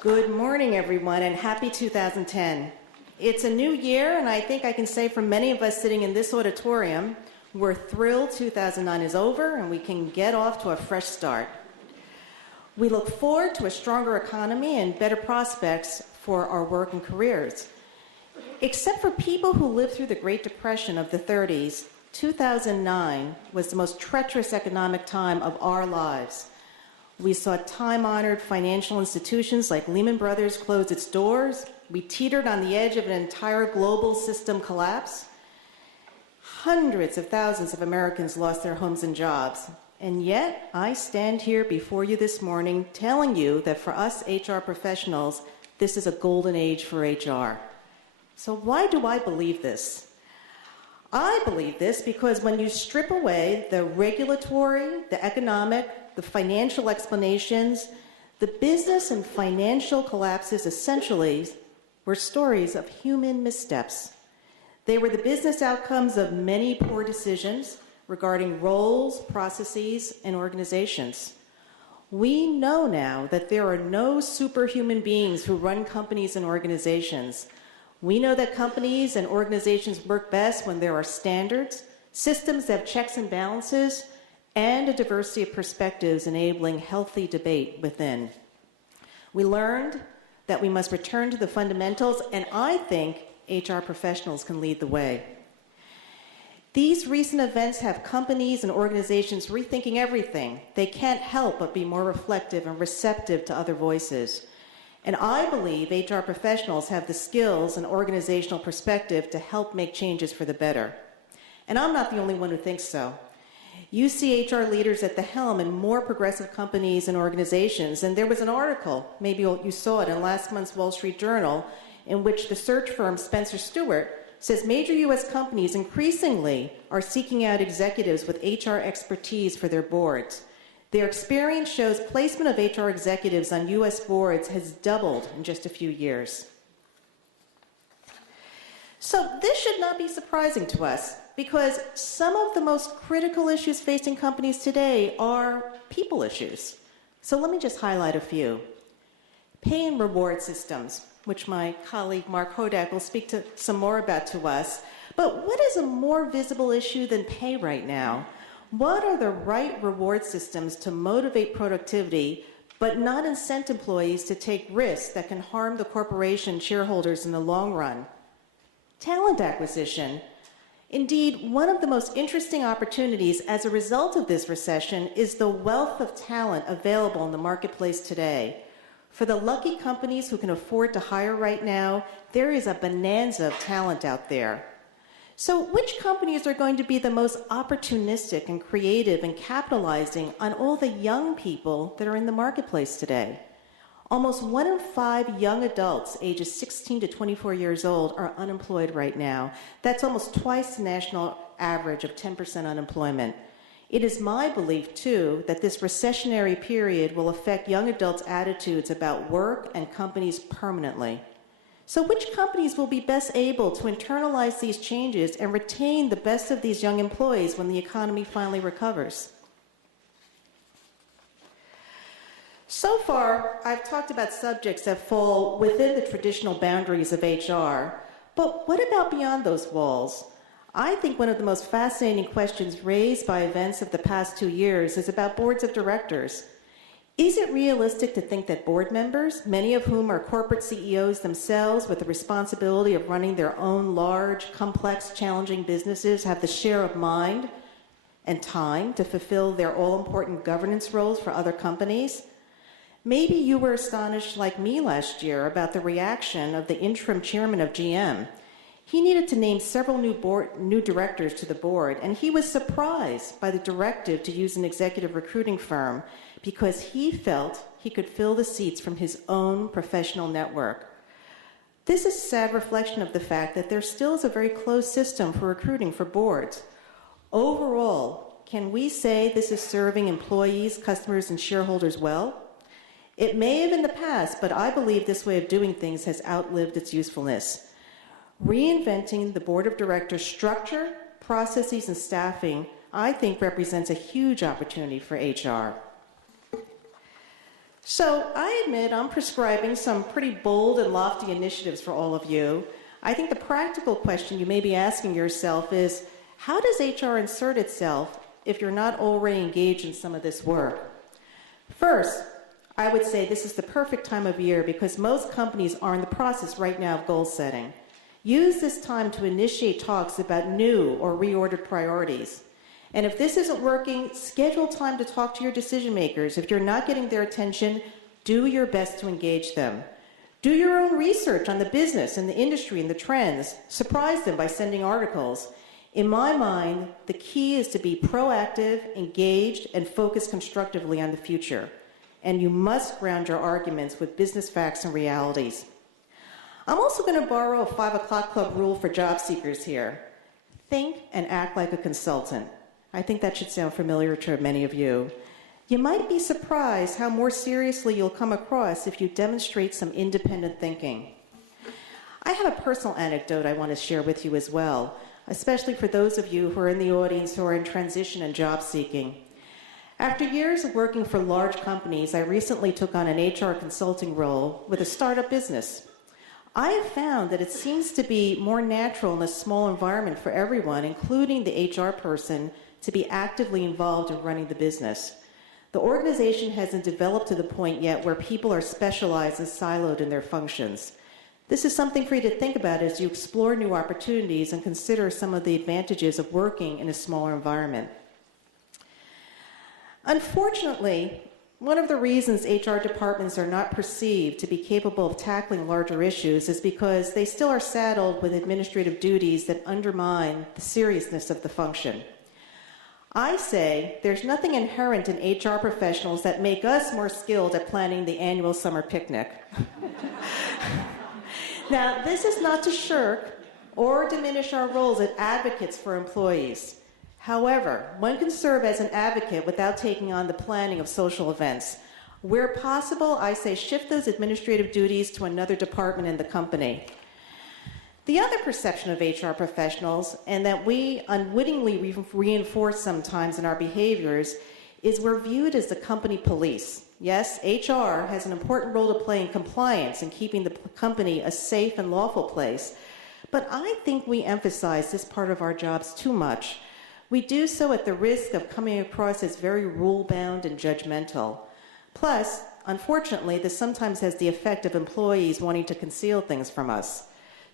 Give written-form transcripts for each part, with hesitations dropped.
Good morning, everyone, and happy 2010. It's a new year, and I think I can say for many of us sitting in this auditorium, we're thrilled 2009 is over and we can get off to a fresh start. We look forward to a stronger economy and better prospects for our work and careers. Except for people who lived through the Great Depression of the 30s, 2009 was the most treacherous economic time of our lives. We saw time-honored financial institutions like Lehman Brothers close its doors. We teetered on the edge of an entire global system collapse. Hundreds of thousands of Americans lost their homes and jobs. And yet, I stand here before you this morning telling you that for us HR professionals, this is a golden age for HR. So why do I believe this? I believe this because when you strip away the regulatory, the economic, the financial explanations, the business and financial collapses essentially were stories of human missteps. They were the business outcomes of many poor decisions regarding roles, processes, and organizations. We know now that there are no superhuman beings who run companies and organizations. We know that companies and organizations work best when there are standards, systems that have checks and balances, and a diversity of perspectives enabling healthy debate within. We learned that we must return to the fundamentals, and I think HR professionals can lead the way. These recent events have companies and organizations rethinking everything. They can't help but be more reflective and receptive to other voices. And I believe HR professionals have the skills and organizational perspective to help make changes for the better. And I'm not the only one who thinks so. You see HR leaders at the helm in more progressive companies and organizations, and there was an article, maybe you saw it in last month's Wall Street Journal, in which the search firm Spencer Stuart says major U.S. companies increasingly are seeking out executives with HR expertise for their boards. Their experience shows placement of HR executives on U.S. boards has doubled in just a few years. So this should not be surprising to us, because some of the most critical issues facing companies today are people issues. So let me just highlight a few. Pay and reward systems, which my colleague Mark Hodak will speak to some more about to us. But what is a more visible issue than pay right now? What are the right reward systems to motivate productivity, but not incent employees to take risks that can harm the corporation shareholders in the long run? Talent acquisition. Indeed, one of the most interesting opportunities as a result of this recession is the wealth of talent available in the marketplace today. For the lucky companies who can afford to hire right now, there is a bonanza of talent out there. So which companies are going to be the most opportunistic and creative in capitalizing on all the young people that are in the marketplace today? Almost 1 in 5 young adults ages 16 to 24 years old are unemployed right now. That's almost twice the national average of 10% unemployment. It is my belief, too, that this recessionary period will affect young adults' attitudes about work and companies permanently. So which companies will be best able to internalize these changes and retain the best of these young employees when the economy finally recovers? So far, I've talked about subjects that fall within the traditional boundaries of HR, but what about beyond those walls? I think one of the most fascinating questions raised by events of the past 2 years is about boards of directors. Is it realistic to think that board members, many of whom are corporate CEOs themselves with the responsibility of running their own large, complex, challenging businesses, have the share of mind and time to fulfill their all-important governance roles for other companies? Maybe you were astonished like me last year about the reaction of the interim chairman of GM. He needed to name several new directors to the board, and he was surprised by the directive to use an executive recruiting firm because he felt he could fill the seats from his own professional network. This is a sad reflection of the fact that there still is a very closed system for recruiting for boards. Overall, can we say this is serving employees, customers, and shareholders well? It may have in the past, but I believe this way of doing things has outlived its usefulness. Reinventing the board of directors structure, processes, and staffing, I think represents a huge opportunity for HR. So I admit I'm prescribing some pretty bold and lofty initiatives for all of you. I think the practical question you may be asking yourself is, how does HR insert itself if you're not already engaged in some of this work? First, I would say this is the perfect time of year because most companies are in the process right now of goal setting. Use this time to initiate talks about new or reordered priorities. And if this isn't working, schedule time to talk to your decision makers. If you're not getting their attention, do your best to engage them. Do your own research on the business and the industry and the trends. Surprise them by sending articles. In my mind, the key is to be proactive, engaged, and focus constructively on the future. And you must ground your arguments with business facts and realities. I'm also going to borrow a 5 o'clock club rule for job seekers here. Think and act like a consultant. I think that should sound familiar to many of you. You might be surprised how more seriously you'll come across if you demonstrate some independent thinking. I have a personal anecdote I want to share with you as well, especially for those of you who are in the audience who are in transition and job seeking. After years of working for large companies, I recently took on an HR consulting role with a startup business. I have found that it seems to be more natural in a small environment for everyone, including the HR person, to be actively involved in running the business. The organization hasn't developed to the point yet where people are specialized and siloed in their functions. This is something for you to think about as you explore new opportunities and consider some of the advantages of working in a smaller environment. Unfortunately, one of the reasons HR departments are not perceived to be capable of tackling larger issues is because they still are saddled with administrative duties that undermine the seriousness of the function. I say there's nothing inherent in HR professionals that make us more skilled at planning the annual summer picnic. Now, this is not to shirk or diminish our roles as advocates for employees. However, one can serve as an advocate without taking on the planning of social events. Where possible, I say shift those administrative duties to another department in the company. The other perception of HR professionals, and that we unwittingly reinforce sometimes in our behaviors, is we're viewed as the company police. Yes, HR has an important role to play in compliance and keeping the company a safe and lawful place, but I think we emphasize this part of our jobs too much. We do so at the risk of coming across as very rule-bound and judgmental. Plus, unfortunately, this sometimes has the effect of employees wanting to conceal things from us.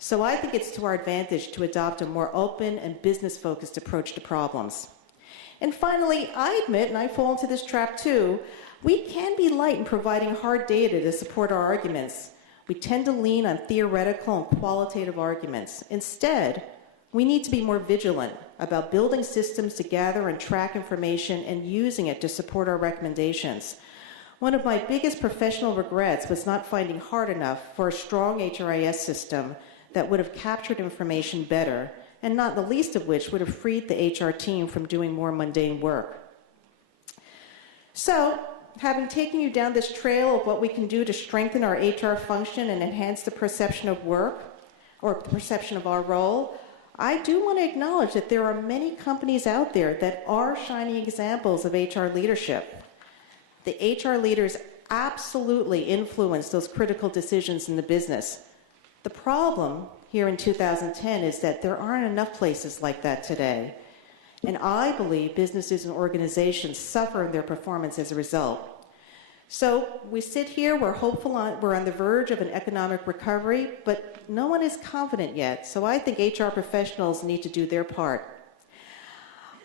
So I think it's to our advantage to adopt a more open and business-focused approach to problems. And finally, I admit, and I fall into this trap too, we can be light in providing hard data to support our arguments. We tend to lean on theoretical and qualitative arguments. Instead, we need to be more vigilant about building systems to gather and track information and using it to support our recommendations. One of my biggest professional regrets was not finding hard enough for a strong HRIS system that would have captured information better, and not the least of which would have freed the HR team from doing more mundane work. So, having taken you down this trail of what we can do to strengthen our HR function and enhance the perception of work, or the perception of our role, I do want to acknowledge that there are many companies out there that are shining examples of HR leadership. The HR leaders absolutely influence those critical decisions in the business. The problem here in 2010 is that there aren't enough places like that today. And I believe businesses and organizations suffer in their performance as a result. So we sit here, we're hopeful, we're on the verge of an economic recovery, but no one is confident yet. So I think HR professionals need to do their part.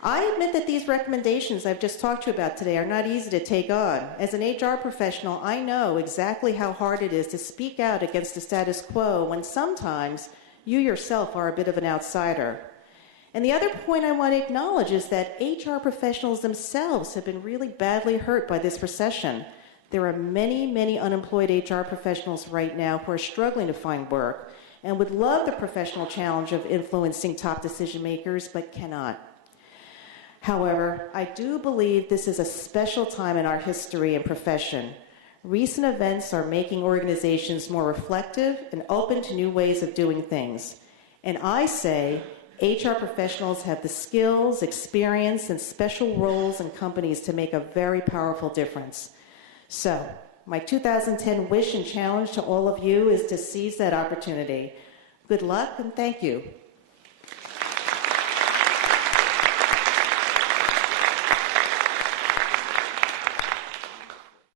I admit that these recommendations I've just talked to you about today are not easy to take on. As an HR professional, I know exactly how hard it is to speak out against the status quo when sometimes you yourself are a bit of an outsider. And the other point I want to acknowledge is that HR professionals themselves have been really badly hurt by this recession. There are many, many unemployed HR professionals right now who are struggling to find work and would love the professional challenge of influencing top decision makers, but cannot. However, I do believe this is a special time in our history and profession. Recent events are making organizations more reflective and open to new ways of doing things. And I say HR professionals have the skills, experience, and special roles in companies to make a very powerful difference. So, My 2010 wish and challenge to all of you is to seize that opportunity. Good luck and thank you.